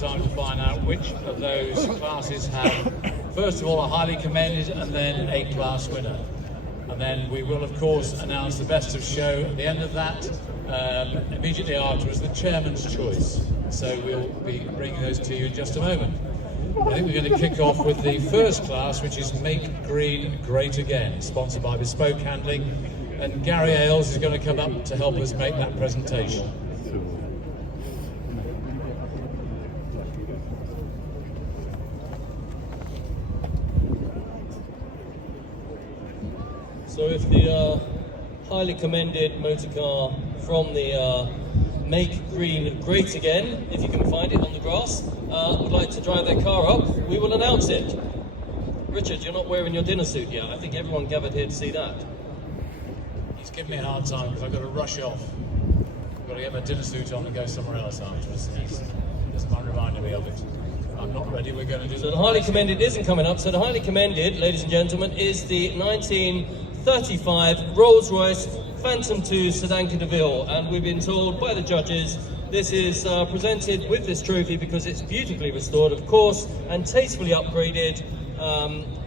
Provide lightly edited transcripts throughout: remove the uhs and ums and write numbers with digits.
time to find out which of those classes have, first of all, a highly commended and then a class winner. And then we will, of course, announce the best of show at the end of that. Immediately afterwards, the chairman's choice. So we'll be bringing those to you in just a moment. I think we're going to kick off with the first class, which is Make Green Great Again, sponsored by Bespoke Handling. And Gary Ailes is going to come up to help us make that presentation. So if the highly commended motor car from the Make Green Great Again, if you can find it on the grass, would like to drive their car up, we will announce it. Richard, you're not wearing your dinner suit yet. I think everyone gathered here to see that. He's giving me a hard time because I've got to rush off. I've got to get my dinner suit on and go somewhere else afterwards. He doesn't mind reminding me of it. I'm not ready, we're going to do So the highly commended isn't coming up. So the highly commended, ladies and gentlemen, is the 1935 Rolls-Royce Phantom 2 Sedan de Ville, and we've been told by the judges this is presented with this trophy because it's beautifully restored, of course, and tastefully upgraded.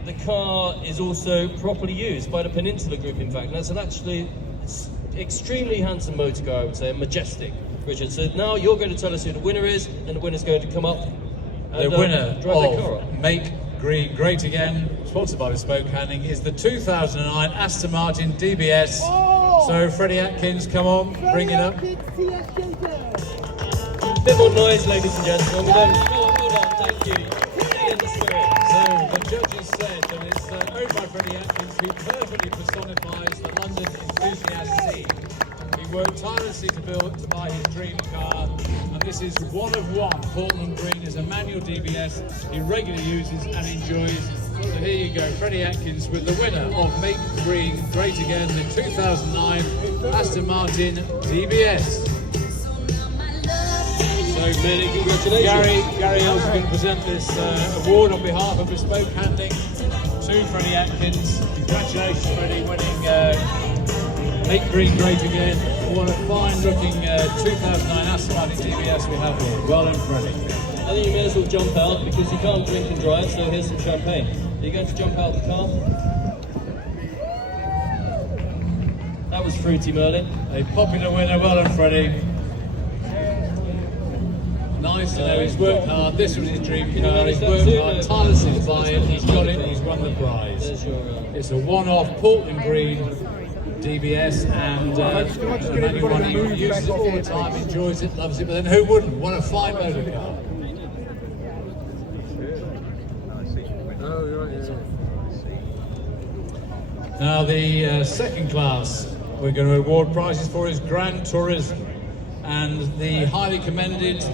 The car is also properly used by the Peninsula Group, in fact. That's an actually extremely handsome motor car, I would say, majestic, Richard. So now you're going to tell us who the winner is, and the winner's going to come up and the winner drive their car up. Make Green Great Again, sponsored by Bespoke Handling, is the 2009 Aston Martin DBS. Oh! So Freddie Atkins, come on, bring it up. A bit more noise, ladies and gentlemen. Well done, thank you. Stay in the spirit. So the judges said that it's owned by Freddie Atkins, who perfectly personifies the London enthusiast scene. He worked tirelessly to buy his dream car, and this is one of one. Portland Green is a manual DBS he regularly uses and enjoys. So here you go, Freddie Atkins with the winner of Make Green Great Again, the 2009 Aston Martin DBS. So many congratulations. Gary Ailes is going to present this award on behalf of Bespoke Handling to Freddie Atkins. Congratulations, Freddie, winning Make Green Great Again. What a fine looking 2009 Aston Martin DBS we have here. Well done, Freddie. I think you may as well jump out because you can't drink and drive, so here's some champagne. Are you going to jump out the car? That was fruity, Merlin. A popular winner, well done, Freddie. Nice to know he's worked hard. This was his dream car. He's worked hard, tirelessly to buy it. He's got it. He's won the prize. It's a one-off Portland Green DBS, and anyone who uses it all the time, enjoys it, loves it. But then who wouldn't? What a fine motor car! Now the second class we're going to award prizes for is Gran Turismo, and the highly commended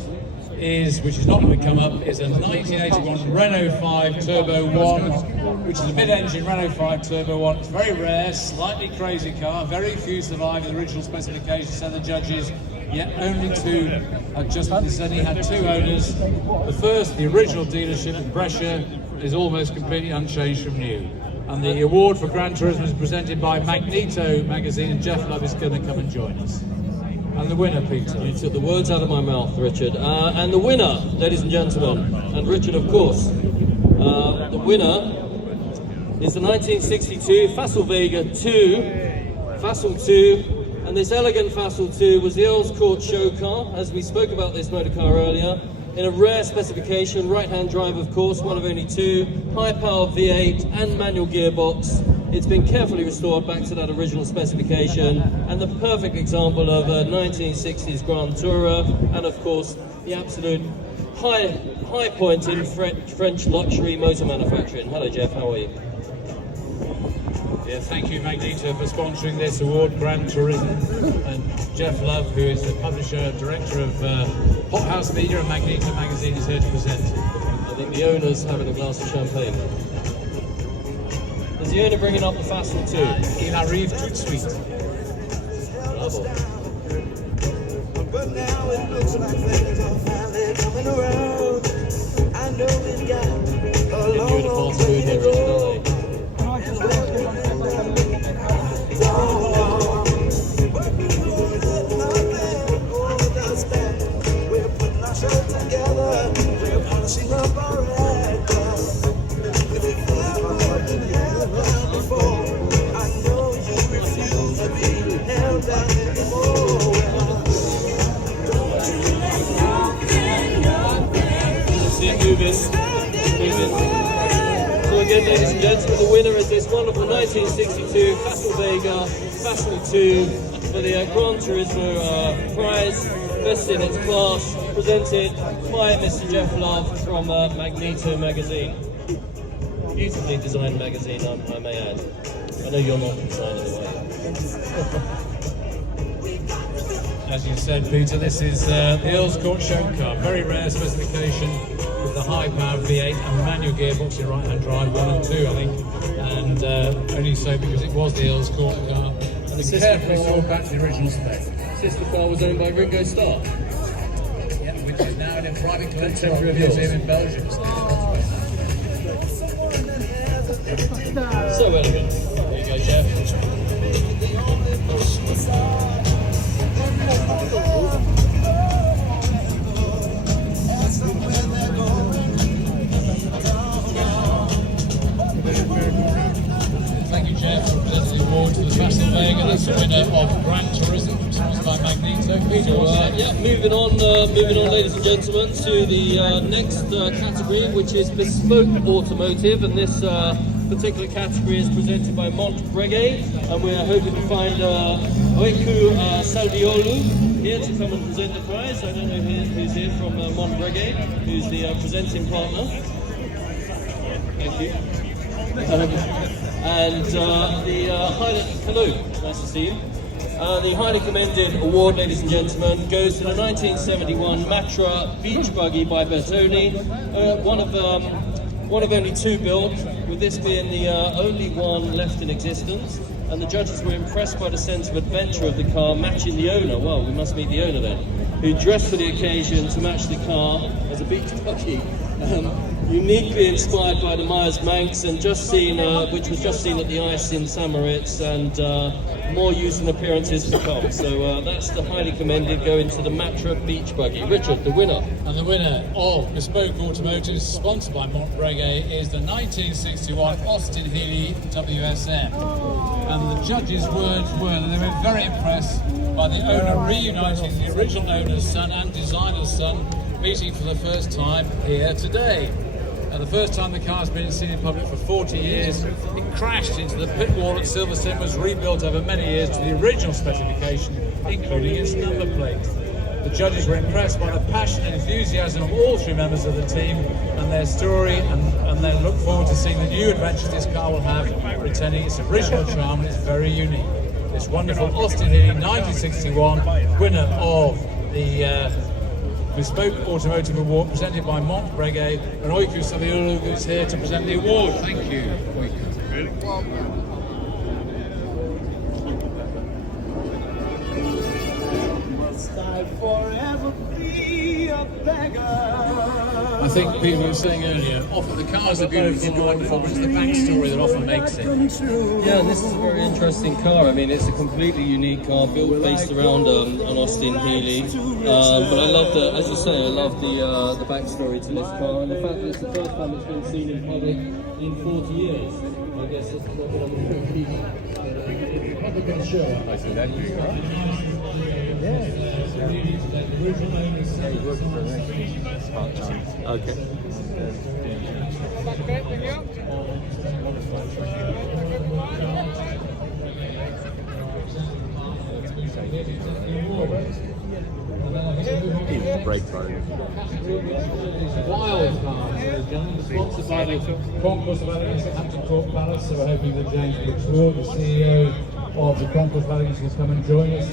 is, which is not going to come up, is a 1981 Renault 5 Turbo 1, which is a mid-engine Renault 5 Turbo 1. It's very rare, slightly crazy car, very few survive the original specifications, said the judges, yet only two have just only had two owners. The first, the original dealership in Brescia, is almost completely unchanged from new. And the award for Gran Turismo is presented by Magneto magazine, and Jeff Love is going to come and join us. And the winner, Peter. You took the words out of my mouth, Richard. And the winner, ladies and gentlemen, and Richard, of course, the winner is the 1962 Facel Vega 2, Facel 2, and this elegant Facel 2 was the Earl's Court show car, as we spoke about this motor car earlier, in a rare specification, right-hand drive, of course, one of only two, high-power V8 and manual gearbox. It's been carefully restored back to that original specification, and the perfect example of a 1960s Grand Tourer, and of course the absolute high point in French luxury motor manufacturing. Hello Jeff, how are you? Yeah, thank you Magneto for sponsoring this award, Gran Turismo, and Jeff Love, who is the publisher and director of Hot House Media and Magneto magazine, is here to present. I think the owner's having a glass of champagne. Is the owner bringing up the Facel 2? Il arrive tout de suite. Bravo. But now it looks like things are finally coming around. I know we've got a long, long way to go. But we know that nothing will hold us back. We're putting our show together. the winner is this wonderful 1962 Facile Vega Facile 2 for the Gran Turismo prize, best in its class, presented by Mr. Jeff Love from Magneto magazine. Beautifully designed magazine, I may add. I know you're not concerned in the way. As you said, Peter, this is the Earl's Court show car. Very rare specification with the high-powered V8 and manual gearbox in right-hand drive 1 and 2, I think. And only so because it was the Earl's Court car. And the carefully sold back to the original spec. Sister car was owned by Ringo Starr. Yeah, which is now in a private collection museum in Belgium. So elegant. There you go, Jeff. Thank you, Jeff, for presenting the award to the Facile Vega. That's the winner of Gran Turismo, sponsored by Magneto. Peter, Yeah, moving on, ladies and gentlemen, to the next category, which is bespoke automotive, and this particular category is presented by Montbreguet, and we're hoping to find Oeku Salviolu here to come and present the prize. I don't know who's here from Montbreguet, who's the presenting partner. Thank you. And the hello, nice to see you. The highly commended award, ladies and gentlemen, goes to the 1971 Matra beach buggy by Bertoni, one of only 2 built, with this being the only one left in existence. And the judges were impressed by the sense of adventure of the car, matching the owner. Well, we must meet the owner then, who dressed for the occasion to match the car as a beach buggy. Uniquely inspired by the Myers Manx, and which was just seen at the ice in St. Moritz, and more use and appearances to come. So that's the highly commended going to the Matra beach buggy. Richard, the winner. And the winner of Bespoke Automotive, sponsored by Montbreguet, is the 1961 Austin Healey WSM. And the judges' words were that they were very impressed by the owner reuniting the original owner's son and designer's son, meeting for the first time here today. The first time the car's been seen in public for 40 years, it crashed into the pit wall at Silverstone, was rebuilt over many years to the original specification, including its number plate. The judges were impressed by the passion and enthusiasm of all 3 members of the team and their story, and they look forward to seeing the new adventures this car will have, retaining its original charm and it's very unique. This wonderful Austin Healey 1961 winner of the Bespoke Automotive Award, presented by Montbreguet, and Oeku Salviolu, who's here to present the award. Thank you, Oeku. I think people were saying earlier, often the cars are beautiful, wonderful, but it's the backstory that often makes it. Yeah, and this is a very interesting car. I mean, it's a completely unique car, built based around an Austin Healey. But I love as you say, I love the backstory to this car, and the fact that it's the first time it's been seen in public in 40 years. I guess that's not what I'm Public show. I see that big car. Okay. Brake phone. Wild Cards, sponsored by the Concours of Elegance at Hampton Court Palace. So we're hoping that James Brooks, the CEO of the Concours of Elegance, will come and join us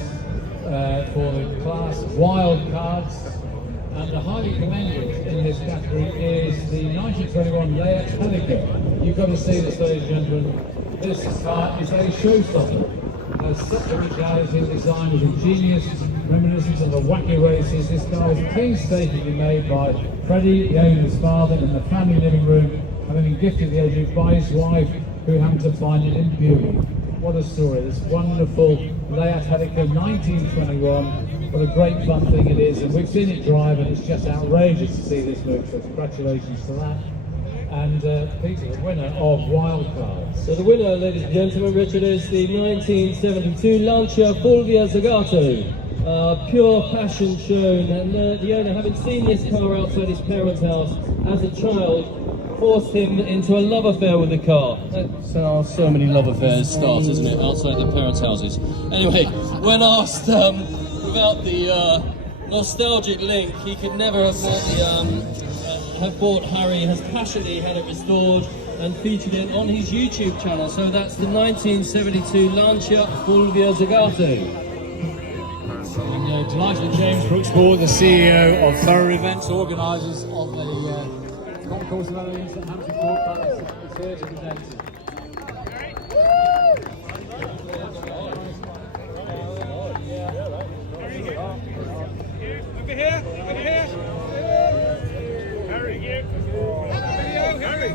for the class Wild Cards. And the highly commended in this category is the 1921 Leia Pelican. You've got to see this, ladies and gentlemen. This car is a showstopper. Has such originality in design with ingenious reminiscence of the wacky races. This car was painstakingly made by Freddie, the owner's father, in the family living room, having been gifted the engine by his wife, who happened to find it in beauty. What a story, this wonderful Leia Pelican 1921. What a great fun thing it is, and we've seen it drive, and it's just outrageous to see this move, so congratulations to that. And Peter, the winner of Wild Cards. So the winner, ladies and gentlemen, Richard, is the 1972 Lancia Fulvia Zagato. Pure passion shown, and the owner, having seen this car outside his parents' house as a child, forced him into a love affair with the car. That's how so many love affairs start, isn't it? Outside their parents' houses. Anyway, when asked about the nostalgic link, he could never have bought Harry, has passionately had it restored and featured it on his YouTube channel. So that's the 1972 Lancia Fulvia Zagato. Delighted James Brooksport, the CEO of Thorough Events, organisers of the Concours of Elegance at Hampton Court Palace, is here to present it. Over here, over here. Harry, here. Harry.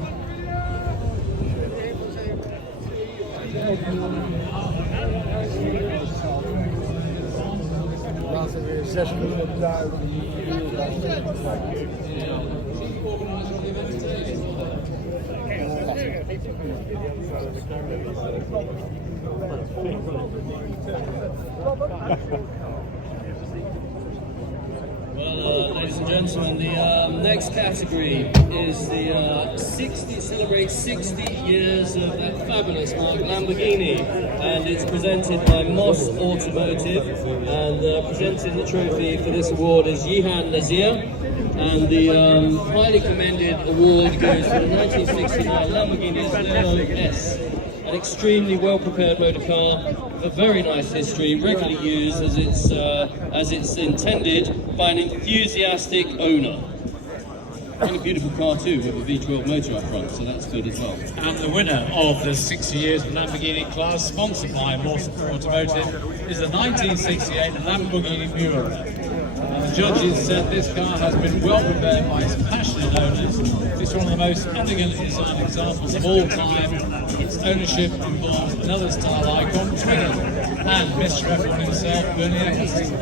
Well, ladies and gentlemen, the next category is the celebrates 60 years of that fabulous marque Lamborghini, and it's presented by Moss Automotive, and presenting the trophy for this award is Yihan Nazir, and the highly commended award goes to the 1969 Lamborghini Stelo S. An extremely well-prepared motor car with a very nice history, regularly used as it's intended by an enthusiastic owner. And a beautiful car too, with a V12 motor up front, so that's good as well. And the winner of the 60 years of Lamborghini class, sponsored by Moss Automotive, is the 1968 Lamborghini Miura. The judges said this car has been well prepared by its passionate owners. It's one of the most elegant design examples of all time. Its ownership involves another style icon, Twitter, and Mr. F1 himself, Bernie Eccleston,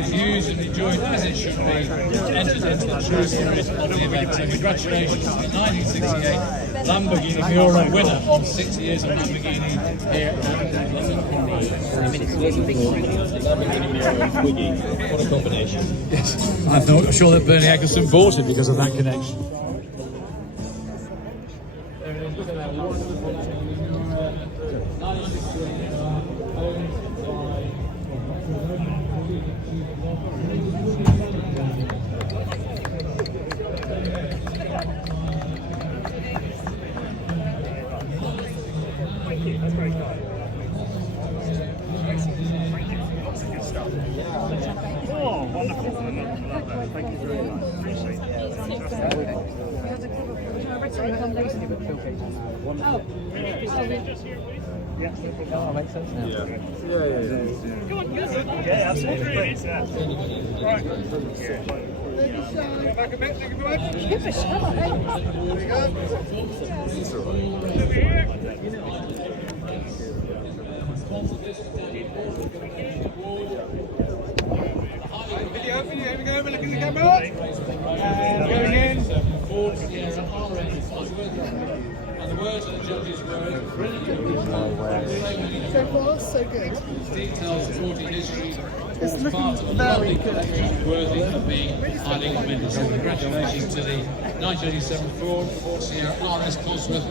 is used and enjoyed as it should be, entered into the true spirit of the event. So congratulations to the 1968 Lamborghini Miura winner of 60 years of Lamborghini here at London Concours. Lamborghini Miura and Twiggy, what a combination. Yes, I'm not sure that Bernie Eccleston bought it because of that connection. Oh, wonderful. Thank you very much. Appreciate Yeah. Oh, makes sense now. Yeah, absolutely. Right. Back a bit, thank you very much. Give a shot, There we go. Here we go, we're looking at the camera. Going in. And the words of the judges were brilliant. So far, so good. Details supporting history. It's All looking part of a very lovely good. collection worthy of being highly commended. So congratulations to the 1987 Ford Sierra RS Cosworth,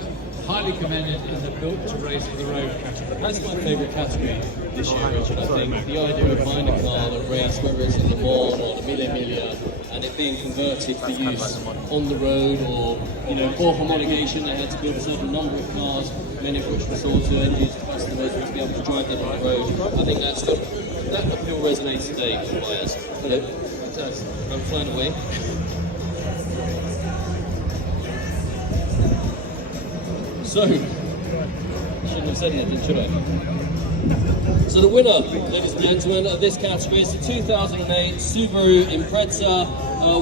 highly commended in the built to race for the road category. That's my favourite category this year, Richard. I think the idea of buying a car that race, whether it's in Le Mans or the Mille Miglia, and it being converted for use on the road, or for homologation, they had to build a certain number of cars, many of which were sold to end user customers to be able to drive them on the road. I think that appeal resonates today with buyers. Hello, it does. I'm flying away. So, shouldn't have said anything, should I? So the winner, ladies and gentlemen, of this category is the 2008 Subaru Impreza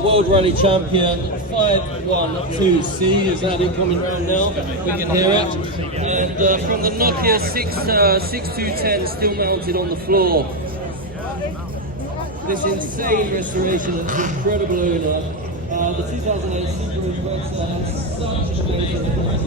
World Rally Champion 512C. Is that it coming round now? We can hear it. And from the Nokia 6210, still mounted on the floor. This insane restoration of this incredible owner. The 2008 Subaru Impreza has such amazing performance.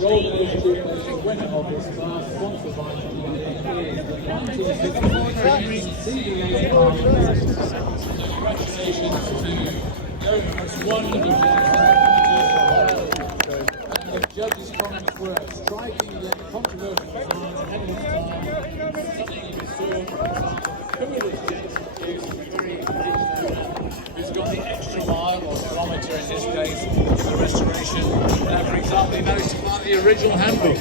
Golden Age Group is the winner of this class, sponsored by Congratulations to Jonas, wonderful and the judges' comments were striking yet controversial designs ahead of its time. Something you saw. Who it is, Jensen? Who's got the extra mile or kilometre in this case, the restoration. For example, he managed to find the original handbook.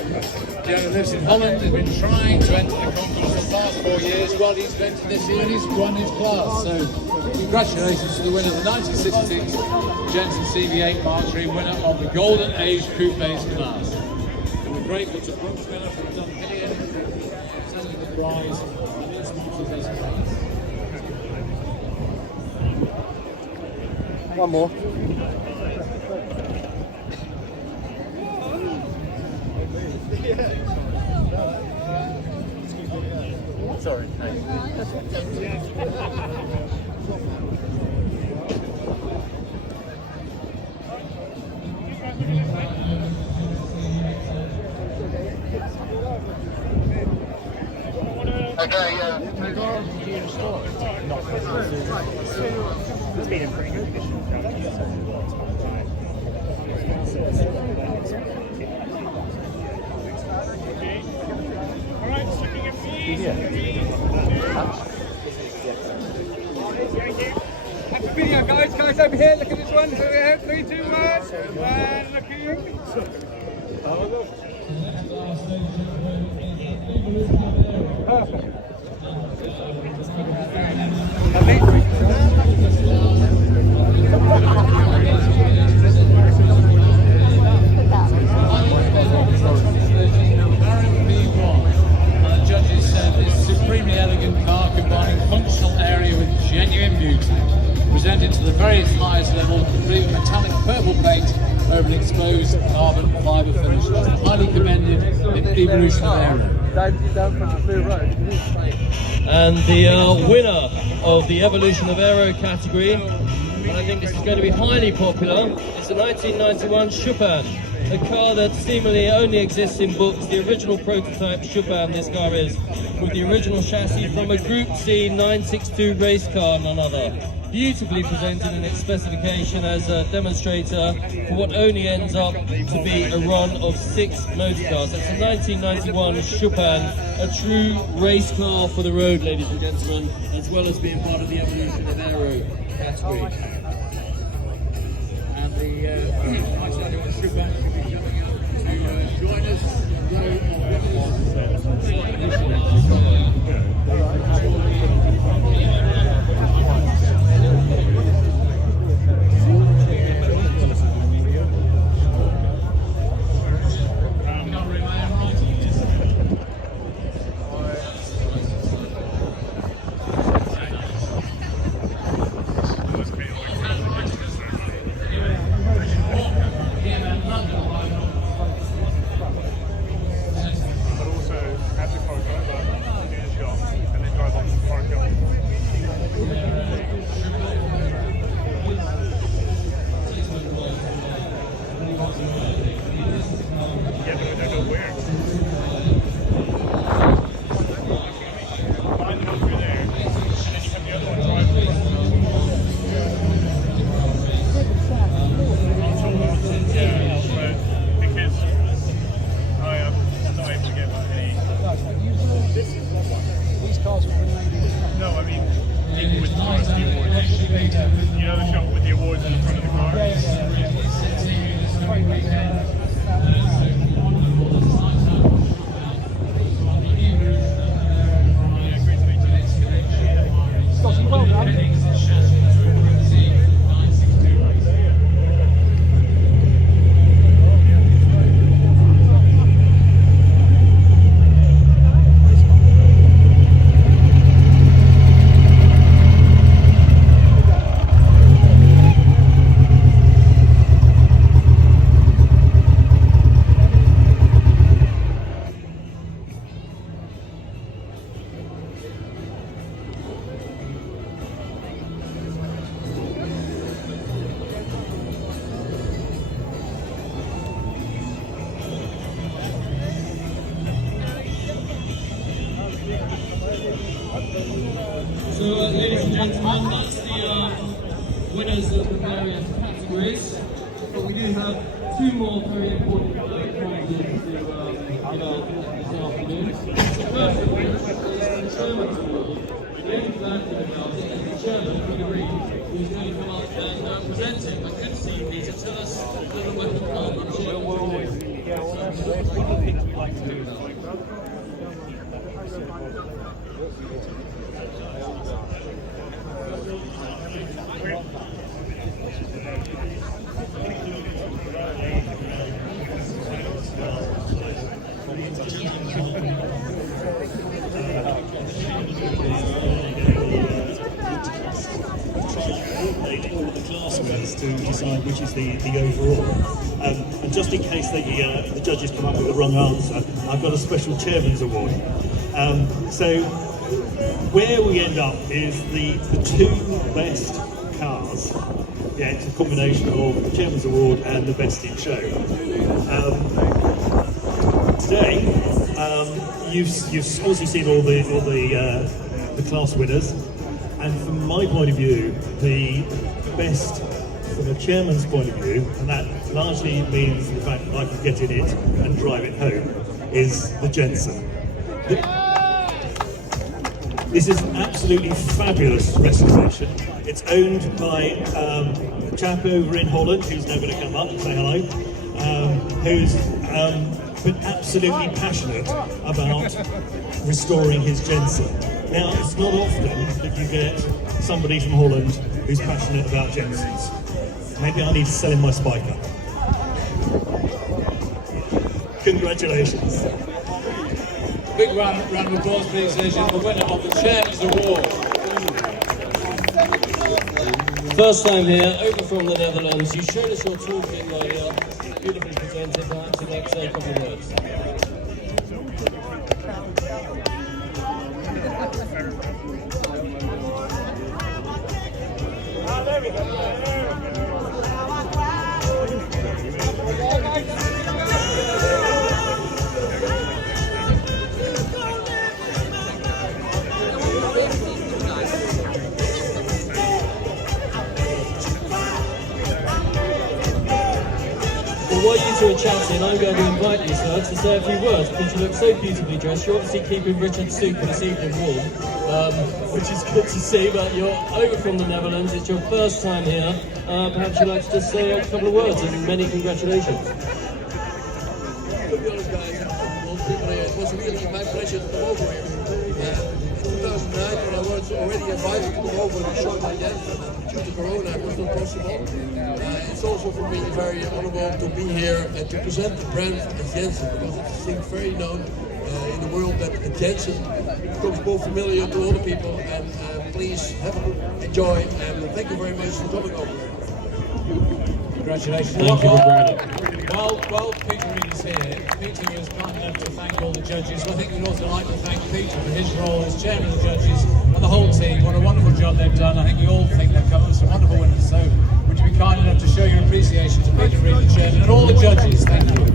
The owner lives in Holland, has been trying to enter the concours for the past 4 years. Well, he's entered this year and he's won his class. So, congratulations to the winner of the 1966 Jensen CV8 Mark III, winner of the Golden Age Coupes class. And we're grateful to Brooks Miller for his opinion, presenting the prize, and his sponsors this class. One more. Sorry. Okay, yeah. It's been pretty good. All right, sticking in please. Have a video, guys. Guys over here, look at this one. Over here, 3, 2, 1. And look at you. Perfect. Judges said this supremely elegant car combining functional area with genuine beauty, presented to the very highest level, complete with metallic purple paint over an exposed carbon fibre finish. That's highly commended in evolution of area. And the winner of the Evolution of Aero category, and I think this is going to be highly popular, is the 1991 Chopin, a car that seemingly only exists in books. The original prototype Chopin this car is, with the original chassis from a Group C 962 race car, none other. Beautifully presented in its specification as a demonstrator for what only ends up to be a run of 6 motorcars. That's a 1991 Chopin, a true race car for the road, ladies and gentlemen, as well as being part of the Evolution of Aero category. And the Icelandic Chopin will be coming up to join us. London So, ladies and gentlemen, that's the winners of the various categories. But we do have two more very important prizes to give out this afternoon. The first of which is the Chairman's Award. The only glad thing about it is the Chairman, Peter Reid, who's going to come up and present it. I couldn't see Peter. Tell us a little bit about the Chairman's Award. All of the class winners to decide which is the overall. And just in case the judges come up with the wrong answer, I've got a special chairman's award. So where we end up is the two best cars. Yeah, it's a combination of the chairman's award and the best in show. Today, you've obviously seen all the class winners, and from my point of view, the best from a chairman's point of view, and that largely means the fact that I can get in it and drive it home, is the Jensen. This is an absolutely fabulous restoration. It's owned by a chap over in Holland who's now going to come up and say hello, who's been absolutely passionate about restoring his Jensen. Now, it's not often that you get somebody from Holland who's passionate about Jensens. Maybe I need to sell him my spiker. Congratulations. Big round of applause, please, ladies and gentlemen, the winner of the Chairman's Award. First time here, over from the Netherlands. You showed us your toolkit earlier, beautifully presented. Perhaps you'd like to say a couple of words. There we go. Well, while you two are chatting, I'm going to invite you, sir, to say a few words, because you look so beautifully dressed. You're obviously keeping Richard's suit for this evening warm, which is good to see, but you're over from the Netherlands. It's your first time here. Perhaps you'd like to just say a couple of words, and many congratulations. To be honest, guys, it was really my pleasure to come over here. In 2009, when I was already invited to come over and show my Jensen, due to Corona, it was not possible. It's also for me very honorable to be here and to present the brand as Jensen, because it seems very known in the world that Jensen becomes more familiar to all the people. And please enjoy, and thank you very much for coming over. Congratulations. Thank you for bringing it. Well, Peter Reid is here. Peter was kind enough to thank all the judges. So I think we'd also like to thank Peter for his role as chairman of the judges and the whole team. What a wonderful job they've done. I think we all think they've come up with some wonderful winners. So would you be kind enough to show your appreciation to Peter Reid, the chairman, and all the judges? Thank you.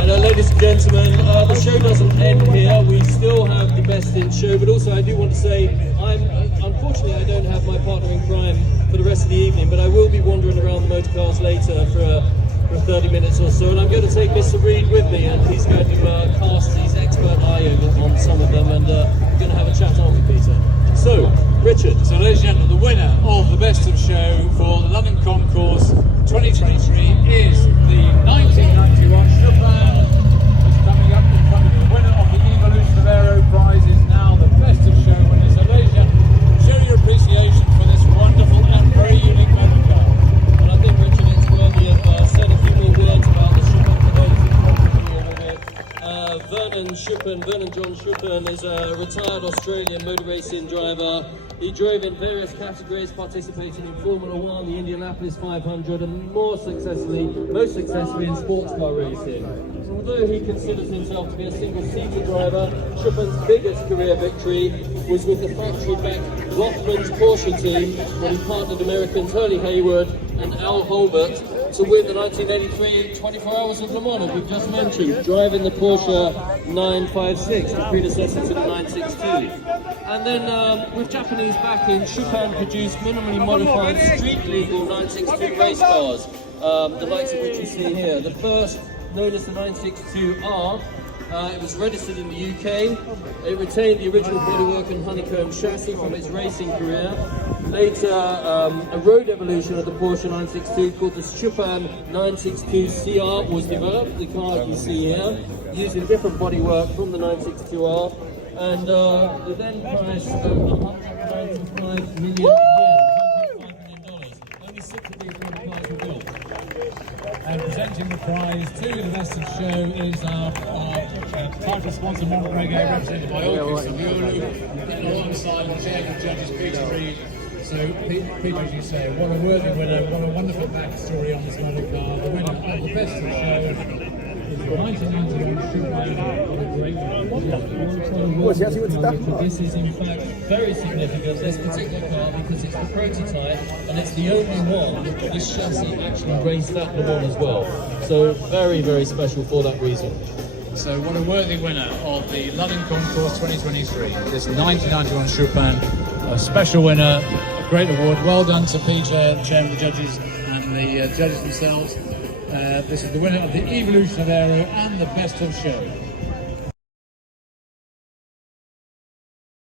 And ladies and gentlemen, the show doesn't end here. We still have the best in show, but also I do want to say, unfortunately I don't have my partner in crime for the rest of the evening, but I will be wandering around the motor cars later for 30 minutes or so, and I'm going to take Mr. Reid with me, and he's going to cast his expert eye on some of them, and we're going to have a chat, aren't we, Peter? So, Richard. So ladies and gentlemen, the winner of the Best of Show for the London Concours 2023 is the 1991 Chopin. It's coming up in front of the winner of the Evolution of Aero Prize is now the Best of Show winner. So ladies and gentlemen, show your appreciation for this wonderful and very unique metal car. And I think, Richard, it's worthy of saying a few more words about the Chopin for those who are familiar with it. Vernon John Chopin is a retired Australian motor racing driver. He drove in various categories, participating in Formula 1, the Indianapolis 500, and most successfully in sports car racing. Although he considers himself to be a single-seater driver, Chopin's biggest career victory was with the factory-backed Rothmans Porsche team when he partnered Americans Hurley Hayward and Al Holbert to win the 1983 24 Hours of Le Mans, as we've just mentioned, driving the Porsche 956, the predecessor to the 962. And then with Japanese backing, Chopin produced minimally modified street legal 962 race cars, the likes of which you see here. The first, known as the 962R, it was registered in the UK. It retained the original bodywork and honeycomb chassis from its racing career. Later, a road evolution of the Porsche 962 called the Chopin 962 CR was developed. The car you see here, using different bodywork from the 962R, and the then price of $195 million. Only 6 of these cars were built. And presenting the prize to the best of show is our title sponsor, Montregal, represented by Orchis and Yulu, alongside the chair of judges, Peter Reed. So, Peter, as you say, what a worthy winner, what a wonderful backstory on this motor car. The winner of the best of show is the 1991 Chopin. What a great one. This is in fact very significant, this particular car, because it's the prototype and it's the only one that this chassis actually raced at Le Mans as well. So very, very special for that reason. So what a worthy winner of the London Concours 2023. This 1991 Chopin, a special winner, a great award. Well done to Peter, the chairman of the judges, and the judges themselves. This is the winner of the Evolution of Aero and the Best of Show.